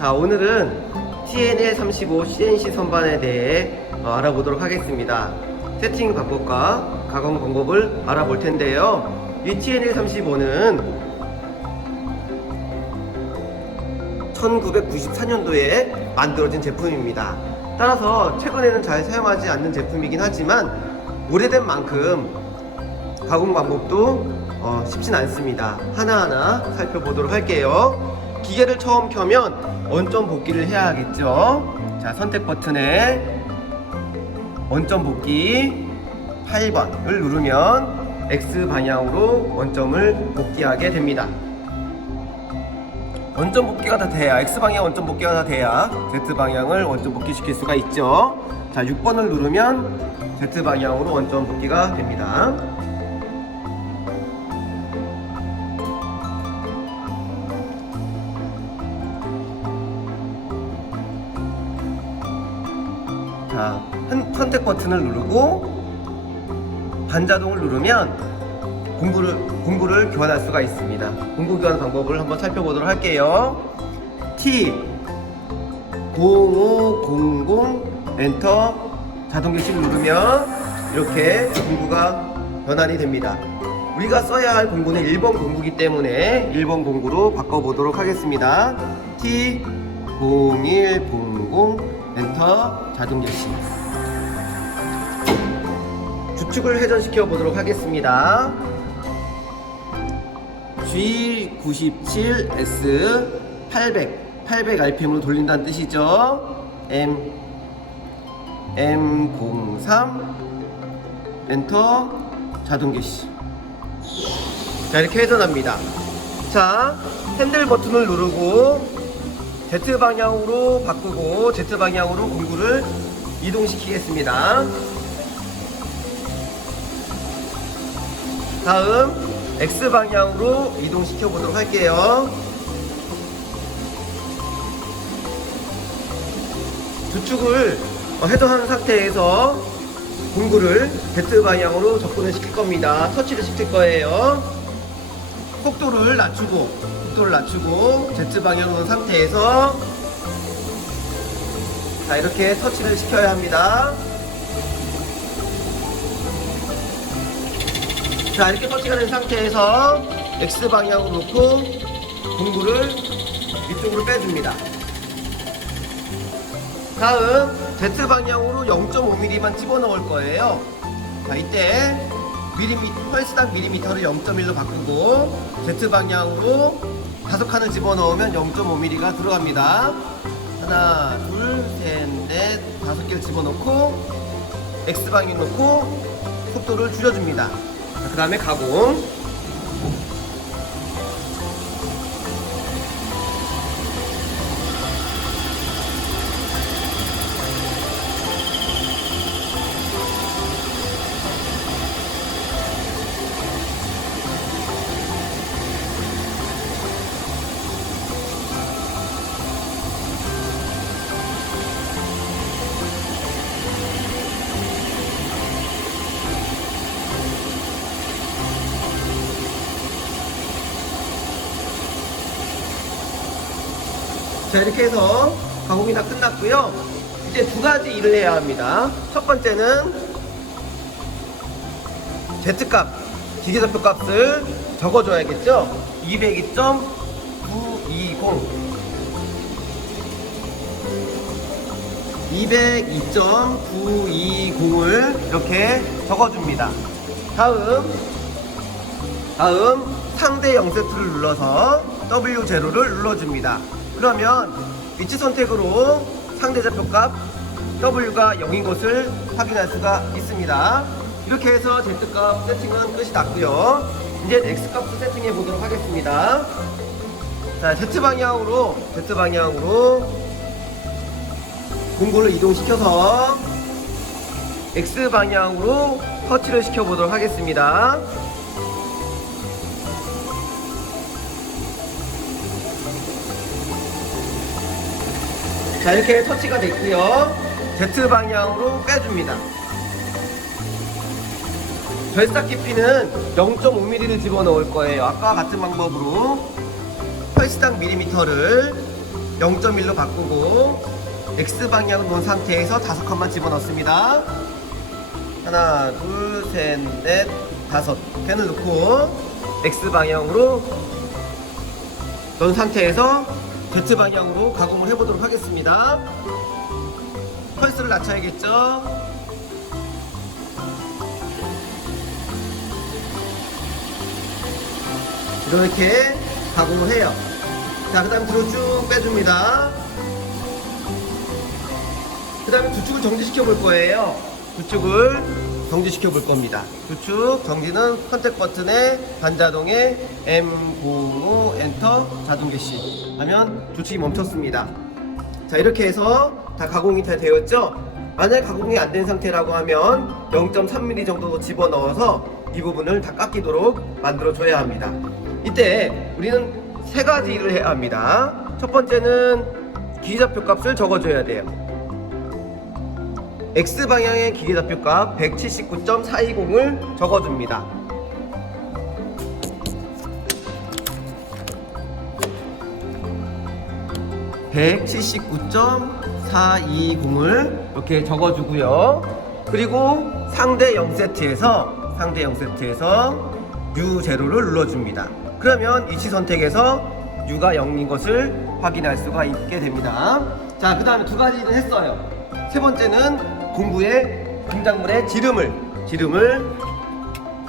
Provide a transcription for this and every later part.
자, 오늘은 TNL35 CNC 선반에 대해 알아보도록 하겠습니다. 세팅 방법과 가공 방법을 알아볼 텐데요. 이 TNL35는 1994년도에 만들어진 제품입니다. 따라서 최근에는 잘 사용하지 않는 제품이긴 하지만 오래된 만큼 가공 방법도 쉽진 않습니다. 하나하나 살펴보도록 할게요. 기계를 처음 켜면 원점 복귀를 해야 하겠죠. 자, 선택 버튼에 원점 복귀 8번을 누르면 X 방향으로 원점을 복귀하게 됩니다. 원점 복귀가 다 돼야, X 방향 원점 복귀가 다 돼야 Z 방향을 원점 복귀 시킬 수가 있죠. 자, 6번을 누르면 Z 방향으로 원점 복귀가 됩니다. 자, 선택 버튼을 누르고 반자동을 누르면 공구를 교환할 수가 있습니다. 공구 교환 방법을 한번 살펴보도록 할게요. T0500 엔터 자동 교시를 누르면 이렇게 공구가 변환이 됩니다. 우리가 써야 할 공구는 1번 공구이기 때문에 1번 공구로 바꿔보도록 하겠습니다. T0100 엔터 자동 교시. 주축을 회전시켜 보도록 하겠습니다. G97S 800 RPM으로 돌린다는 뜻이죠. M03 엔터 자동 교시. 자, 이렇게 회전합니다. 자, 핸들 버튼을 누르고 Z 방향으로 바꾸고 Z 방향으로 공구를 이동시키겠습니다. 다음 X 방향으로 이동시켜 보도록 할게요. 주축을 회전한 상태에서 공구를 Z 방향으로 접근을 시킬 겁니다. 터치를 시킬 거예요. 속도를 낮추고 Z 방향으로 온 상태에서 자, 이렇게 터치를 시켜야 합니다. 자, 이렇게 터치가 된 상태에서 X 방향으로 놓고 공구를 위쪽으로 빼줍니다. 다음 Z 방향으로 0.5mm만 집어넣을 거예요. 자, 이때 펄스당 밀리미터를 0.1로 바꾸고 Z 방향으로 5칸을 집어넣으면 0.5mm가 들어갑니다. 하나, 둘, 셋, 넷, 5개를 집어넣고 X 방향 놓고 속도를 줄여줍니다. 그 다음에 가공. 자, 이렇게 해서 가공이 다 끝났고요. 이제 두 가지 일을 해야 합니다. 첫 번째는 Z값, 기계좌표 값을 적어줘야겠죠. 202.920을 이렇게 적어줍니다. 다음 상대 0세트를 눌러서 W0를 눌러줍니다. 그러면 위치 선택으로 상대 좌표값 W가 0인 것을 확인할 수가 있습니다. 이렇게 해서 Z값 세팅은 끝이 났고요. 이제 X값도 세팅해 보도록 하겠습니다. 자, Z 방향으로 공구를 이동시켜서 X 방향으로 터치를 시켜 보도록 하겠습니다. 자, 이렇게 터치가 됐고요. Z 방향으로 빼줍니다. 결삭 깊이는 0.5mm를 집어넣을 거예요. 아까 같은 방법으로 펄스당 밀리미터를 0.1로 바꾸고 X방향으로 놓은 상태에서 5칸만 집어넣습니다. 하나, 둘, 셋, 넷, 5 캔을 넣고 X방향으로 넣은 상태에서 Z방향으로 가공을 해보도록 하겠습니다. 펄스를 낮춰야겠죠. 이렇게 가공을 해요. 자, 그 다음 뒤로 쭉 빼줍니다. 그 다음에 두 축을 정지시켜 볼 거예요. 두 축을 정지시켜 볼 겁니다. 두 축 정지는 컨택 버튼에 반자동에 M05 엔터 자동 개시 하면 두 축이 멈췄습니다. 자, 이렇게 해서 다 가공이 다 되었죠? 만약 가공이 안 된 상태라고 하면 0.3mm 정도 집어넣어서 이 부분을 다 깎이도록 만들어 줘야 합니다. 이때 우리는 세 가지 일을 해야 합니다. 첫 번째는 기계좌표 값을 적어줘야 돼요. X방향의 기계좌표 값 179.420을 적어줍니다. (179.420을) 이렇게 적어주고요. 그리고 상대 0세트에서 U0를 눌러줍니다. 그러면 위치 선택에서 U가 0인 것을 확인할 수가 있게 됩니다. 자, 그 다음에 두 가지 일을 했어요. 세 번째는 공구의 공작물의 지름을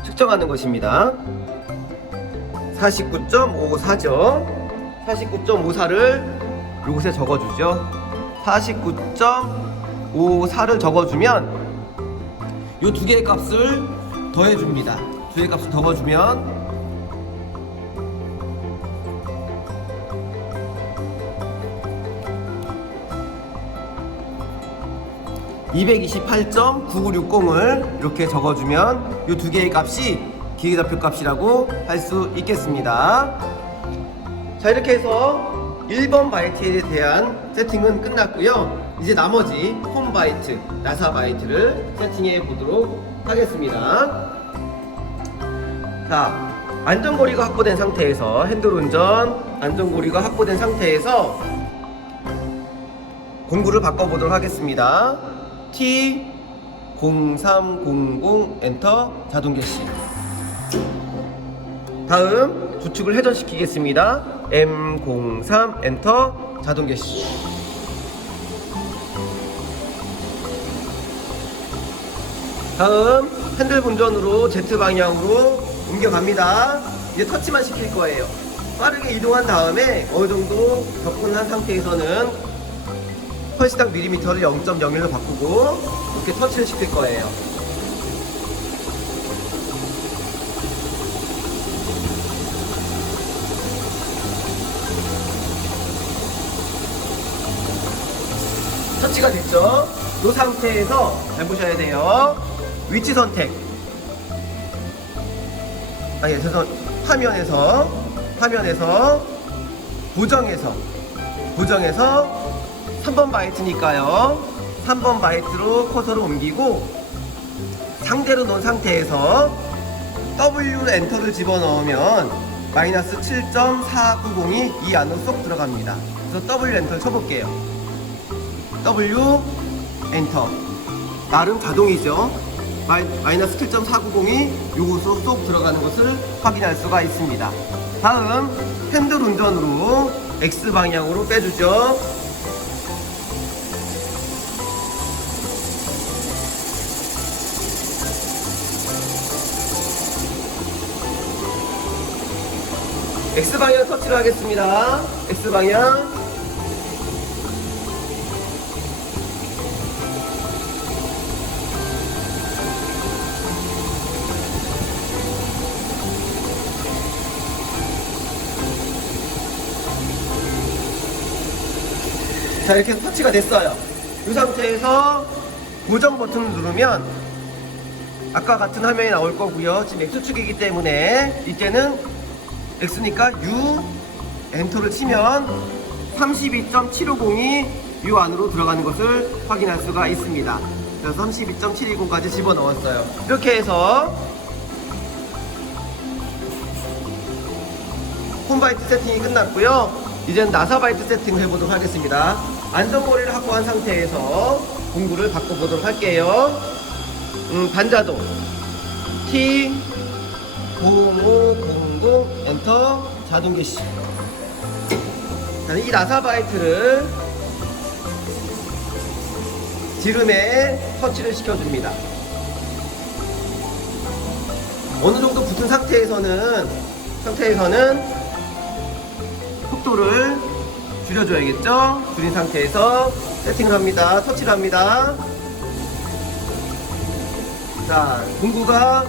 측정하는 것입니다. 49.54죠. 49.54를 이곳에 적어주죠. 49.54를 적어주면 이 두 개의 값을 더해줍니다. 두 개의 값을 더해주면 228.9960을 이렇게 적어주면 이 두 개의 값이 기계좌표 값이라고 할 수 있겠습니다. 자, 이렇게 해서 1번 바이트에 대한 세팅은 끝났고요. 이제 나머지 홈 바이트, 나사 바이트를 세팅해 보도록 하겠습니다. 자, 안전고리가 확보된 상태에서 핸들 운전 안전고리가 확보된 상태에서 공구를 바꿔보도록 하겠습니다. T0300 엔터 자동 개시. 다음 주축을 회전시키겠습니다. M03 엔터 자동 개시. 다음 핸들 운전으로 Z 방향으로 옮겨갑니다. 이제 터치만 시킬 거예요. 빠르게 이동한 다음에 어느 정도 접근한 상태에서는 펄스당 밀리미터를 0.01로 바꾸고 이렇게 터치를 시킬 거예요. 터치가 됐죠? 이 상태에서 잘 보셔야 돼요. 위치 선택. 아니, 그래서 화면에서 보정해서 3번 바이트니까요. 3번 바이트로 커서를 옮기고 상대로 놓은 상태에서 W 엔터를 집어넣으면 마이너스 7.490이 이 안으로 쏙 들어갑니다. 그래서 W 엔터를 쳐볼게요. W 엔터. 나름 자동이죠. 마이너스 7.490이 요것으로 쏙 들어가는 것을 확인할 수가 있습니다. 다음 핸들 운전으로 X 방향으로 빼주죠. X방향 터치를 하겠습니다. X방향. 자, 이렇게 해서 터치가 됐어요. 이 상태에서 고정 버튼을 누르면 아까 같은 화면이 나올 거고요. 지금 X축이기 때문에 이때는 X니까 U 엔터를 치면 32.750이 이 안으로 들어가는 것을 확인할 수가 있습니다. 그래서 32.720까지 집어넣었어요. 이렇게 해서 홈바이트 세팅이 끝났고요. 이제는 나사바이트 세팅을 해보도록 하겠습니다. 안전거리를 확보한 상태에서 공구를 바꿔보도록 할게요. 반자동 T0500 엔터 자동 개시. 이 나사바이트를 지름에 터치를 시켜줍니다. 어느 정도 붙은 상태에서는 속도를 줄여줘야겠죠? 줄인 상태에서 세팅을 합니다. 터치를 합니다. 자, 공구가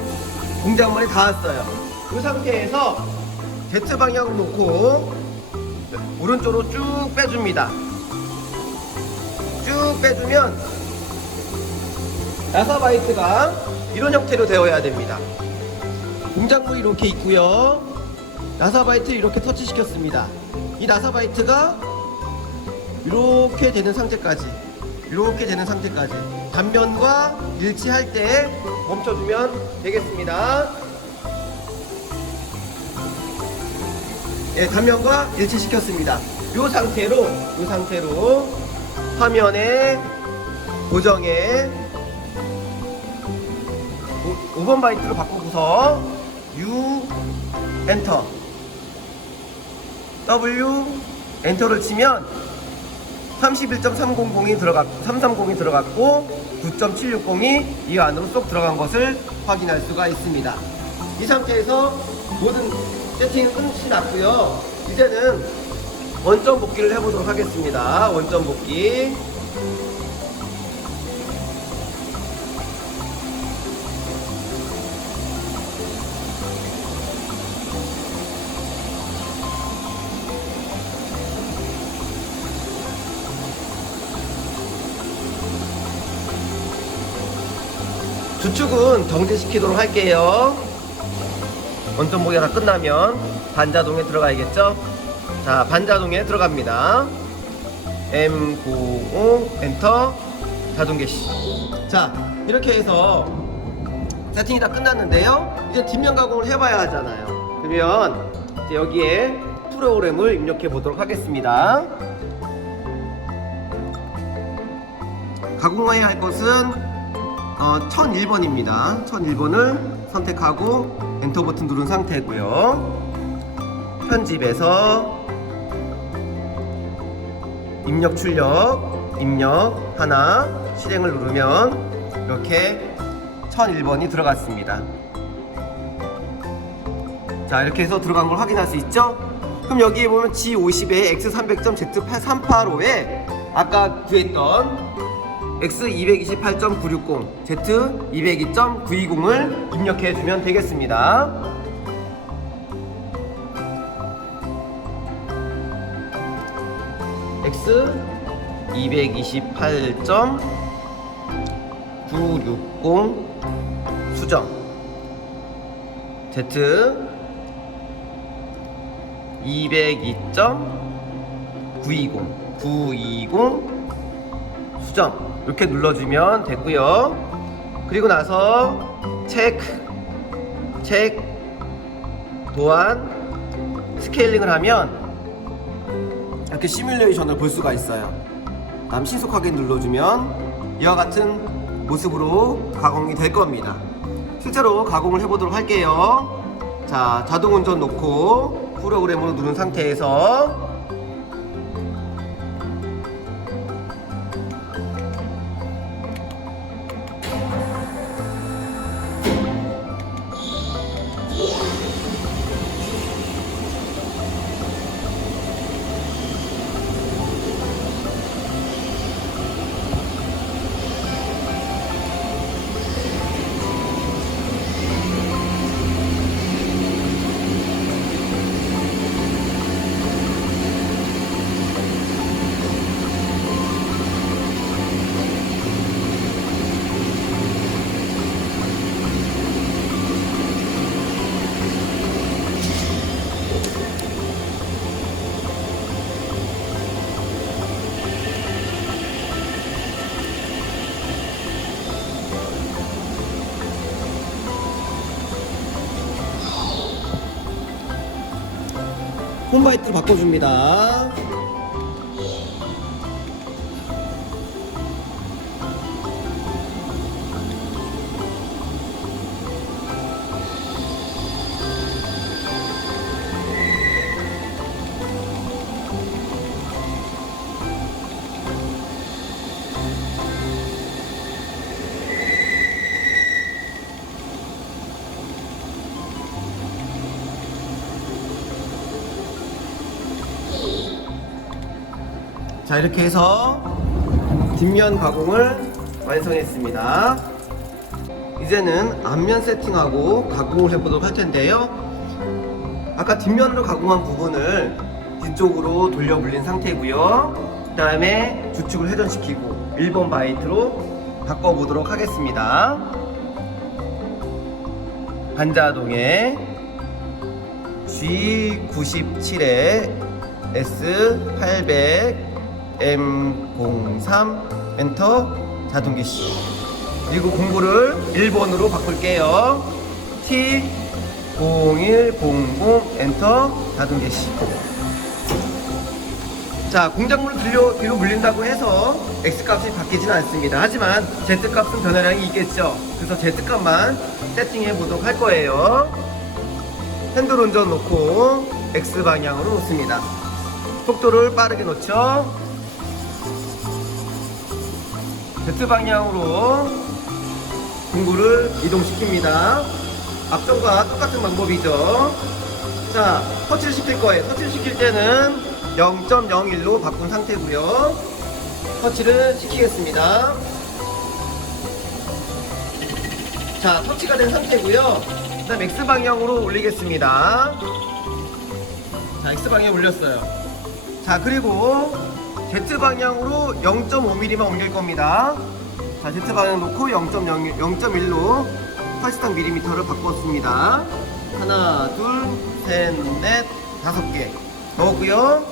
공작물에 닿았어요. 그 상태에서 Z 방향을 놓고 오른쪽으로 쭉 빼줍니다. 쭉 빼주면 나사바이트가 이런 형태로 되어야 됩니다. 공작물이 이렇게 있고요. 나사바이트를 이렇게 터치시켰습니다. 이 나사바이트가 이렇게 되는 상태까지 단면과 일치할 때 멈춰주면 되겠습니다. 예, 단면과 일치시켰습니다. 이 상태로 화면에 고정에 5번 바이트로 바꾸고서 U 엔터 W 엔터를 치면 31.300이 들어갔고 9.760이 이 안으로 쏙 들어간 것을 확인할 수가 있습니다. 이 상태에서 모든 세팅은 끝이 났고요. 이제는 원점 복귀를 해보도록 하겠습니다. 원점 복귀. 주축은 정지시키도록 할게요. 원점 복귀가 다 끝나면 반자동에 들어가야겠죠? 자, 반자동에 들어갑니다. M95 엔터 자동 개시. 자, 이렇게 해서 세팅이 다 끝났는데요. 이제 뒷면 가공을 해봐야 하잖아요. 그러면 이제 여기에 프로그램을 입력해 보도록 하겠습니다. 가공해야 할 것은 1001번입니다. 1001번을 선택하고 엔터 버튼 누른 상태고요. 편집에서 입력 출력 하나 실행을 누르면 이렇게 1001번이 들어갔습니다. 자, 이렇게 해서 들어간 걸 확인할 수 있죠? 그럼 여기에 보면 G50에 X300.Z885에 아까 구했던 X228.960, Z202.920을 입력해 주면 되겠습니다. X228.960 수정, Z202.920 수정 이렇게 눌러주면 되고요. 그리고 나서 체크 도안 스케일링을 하면 이렇게 시뮬레이션을 볼 수가 있어요. 다음 신속하게 눌러주면 이와 같은 모습으로 가공이 될 겁니다. 실제로 가공을 해보도록 할게요. 자, 자동운전 놓고 프로그램으로 누른 상태에서 홈바이트로 바꿔줍니다. 자, 이렇게 해서 뒷면 가공을 완성했습니다. 이제는 앞면 세팅하고 가공을 해보도록 할 텐데요. 아까 뒷면으로 가공한 부분을 뒤쪽으로 돌려 물린 상태고요. 그 다음에 주축을 회전시키고 1번 바이트로 바꿔보도록 하겠습니다. 반자동에 G97에 S800 M03 엔터 자동 개시. 그리고 공구를 1번으로 바꿀게요. T0100 엔터 자동 개시. 자, 공작물을 뒤로 물린다고 해서 X값이 바뀌지는 않습니다. 하지만 Z값은 변화량이 있겠죠. 그래서 Z값만 세팅해 보도록 할 거예요. 핸들 운전 놓고 X방향으로 놓습니다. 속도를 빠르게 놓죠. Z방향으로 공구를 이동시킵니다. 앞전과 똑같은 방법이죠. 자, 터치를 시킬 거예요. 터치를 시킬 때는 0.01로 바꾼 상태고요. 터치를 시키겠습니다. 자, 터치가 된 상태고요. 그 다음 X방향으로 올리겠습니다. 자, X방향에 올렸어요. 자, 그리고 Z방향으로 0.5mm만 옮길 겁니다. 자, Z방향 놓고 0.1로 83 mm를 바꿨습니다. 하나, 둘, 셋, 넷, 5개 넣었고요.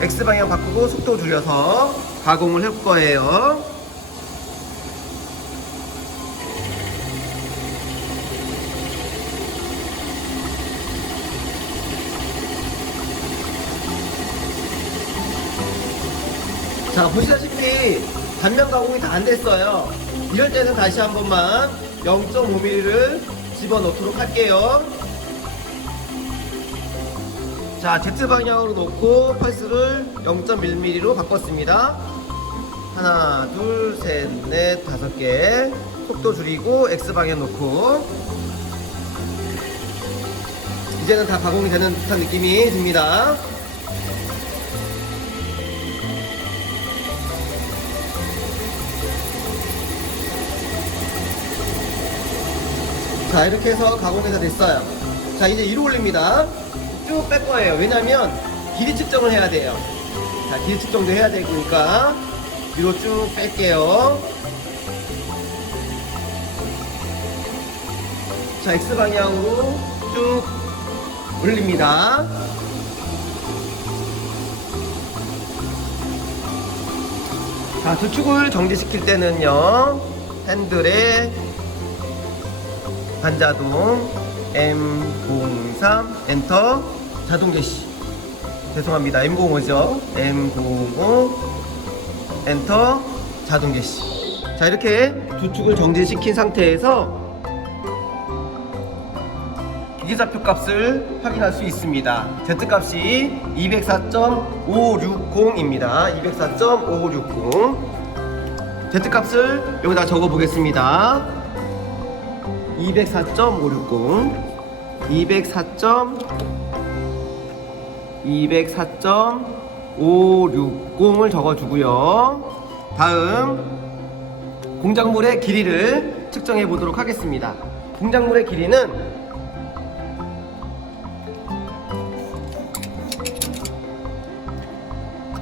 X방향 바꾸고 속도 줄여서 가공을 해볼 거예요. 자, 보시다시피 단면 가공이 다 안 됐어요. 이럴 때는 다시 한 번만 0.5mm를 집어넣도록 할게요. 자, Z방향으로 놓고 펄스를 0.1mm로 바꿨습니다. 하나, 둘, 셋, 넷, 5개. 속도 줄이고 X방향 놓고. 이제는 다 가공이 되는 듯한 느낌이 듭니다. 자, 이렇게 해서 가공이 다 됐어요. 자, 이제 위로 올립니다. 쭉 뺄 거예요. 왜냐면 길이 측정을 해야 돼요. 자, 길이 측정도 해야 되니까 위로 쭉 뺄게요. 자, X방향으로 쭉 올립니다. 자, 두 축을 정지시킬 때는요, 핸들에 반자동 M03 엔터 자동 개시. 죄송합니다. M05죠. M05 엔터 자동 개시. 자, 이렇게 두 축을 정지시킨 상태에서 기계좌표 값을 확인할 수 있습니다. Z값이 204.560입니다. 204.560. Z값을 여기다 적어 보겠습니다. 204.560 204.560을 적어주고요. 다음 공작물의 길이를 측정해 보도록 하겠습니다. 공작물의 길이는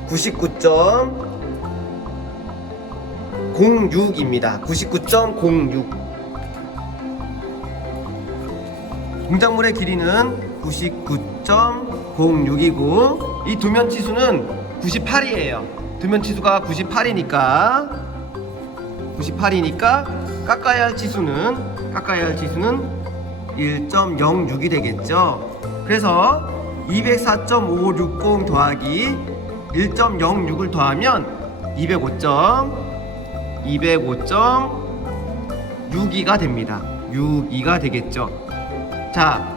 99.06입니다. 99.06. 공작물의 길이는 99.06이고 이 도면 치수는 98이에요. 도면 치수가 98이니까 깎아야 할 치수는 1.06이 되겠죠. 그래서 204.560 더하기 1.06을 더하면 205.62가 됩니다. 62가 되겠죠. 자,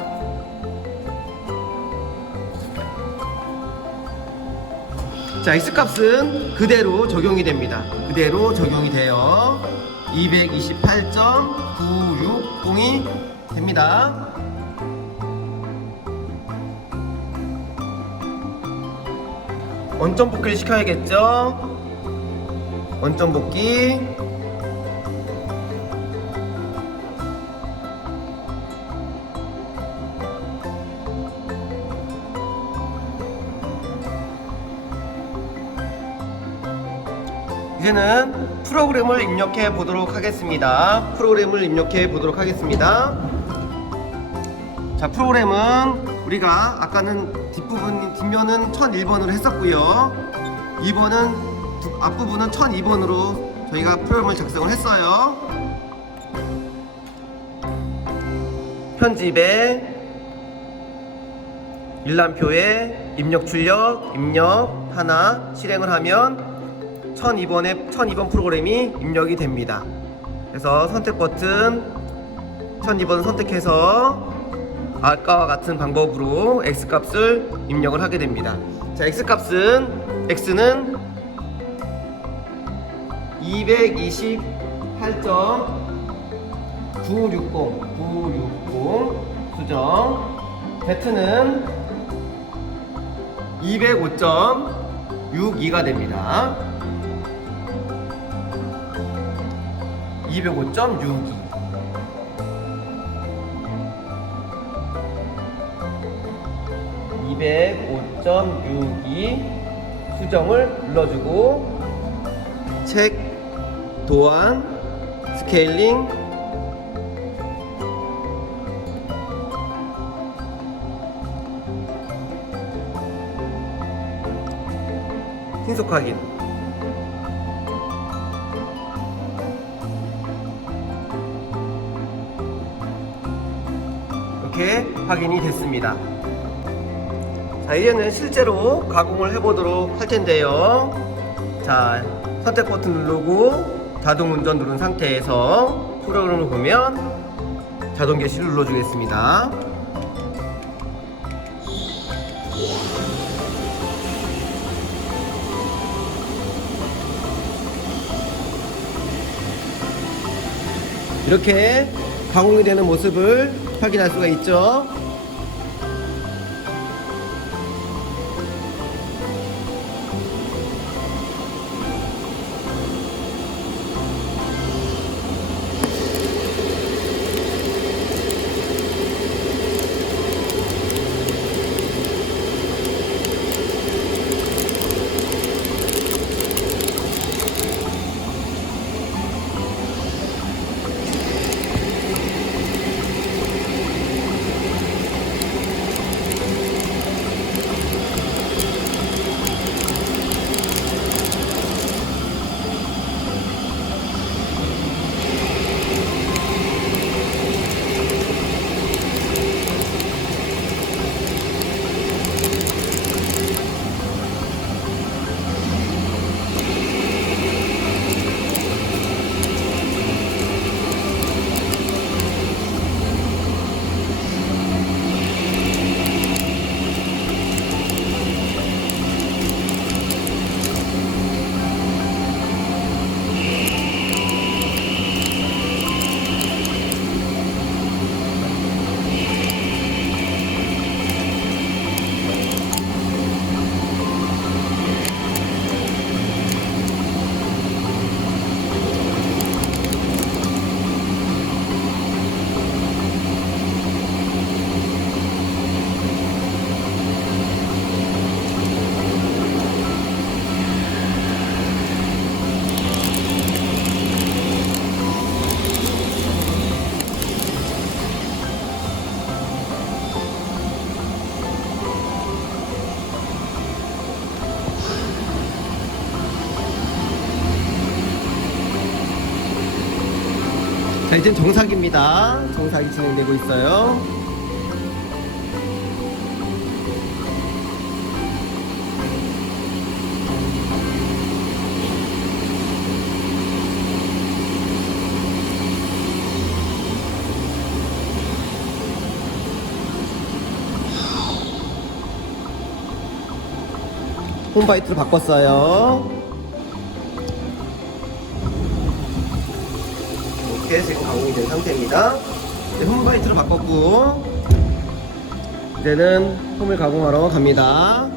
X값은 그대로 적용이 됩니다. 그대로 적용이 돼요. 228.960이 됩니다. 원점 복귀를 시켜야겠죠. 원점 복귀. 이제는 프로그램을 입력해 보도록 하겠습니다. 자, 프로그램은 우리가 아까는 뒷면은 1001번으로 했었고요. 2번은 앞부분은 1002번으로 저희가 프로그램을 작성을 했어요. 편집에 일람표에 입력 출력 입력 하나 실행을 하면 1002번 프로그램이 입력이 됩니다. 그래서 선택 버튼 1002번을 선택해서 아까와 같은 방법으로 X값을 입력을 하게 됩니다. 자, X값은 X는 228.960 수정, Z는 205.62가 됩니다. 205.62. 수정을 눌러주고 책, 도안, 스케일링, 신속 확인. 이렇게 확인이 됐습니다. 자, 이제는 실제로 가공을 해보도록 할 텐데요. 자, 선택 버튼 누르고 자동 운전 누른 상태에서 프로그램을 보면 자동 개시를 눌러주겠습니다. 이렇게 가공이 되는 모습을 확인할 수가 있죠. 자, 이젠 정삭입니다. 정삭이 진행되고 있어요. 홈바이트로 바꿨어요. 이렇게 지금 가공이 된 상태입니다. 네, 홈바이트로 바꿨고 이제는 홈을 가공하러 갑니다.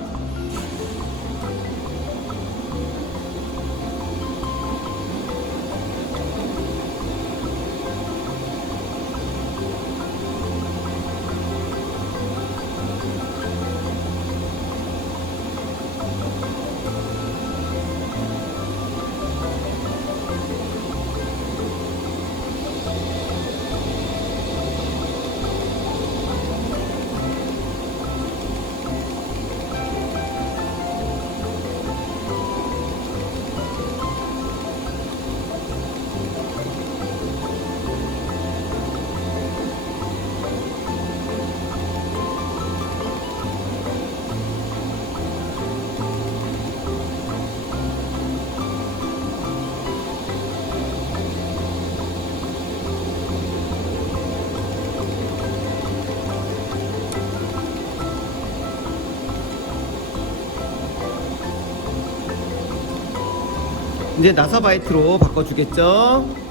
이제 나사바이트로 바꿔주겠죠?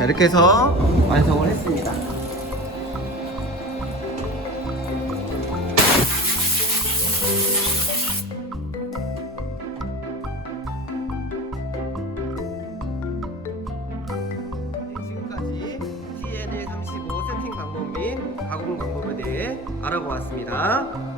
자, 이렇게 해서 완성을 했습니다. 지금까지 TNA35 세팅 방법 및 가공 방법에 대해 알아보았습니다.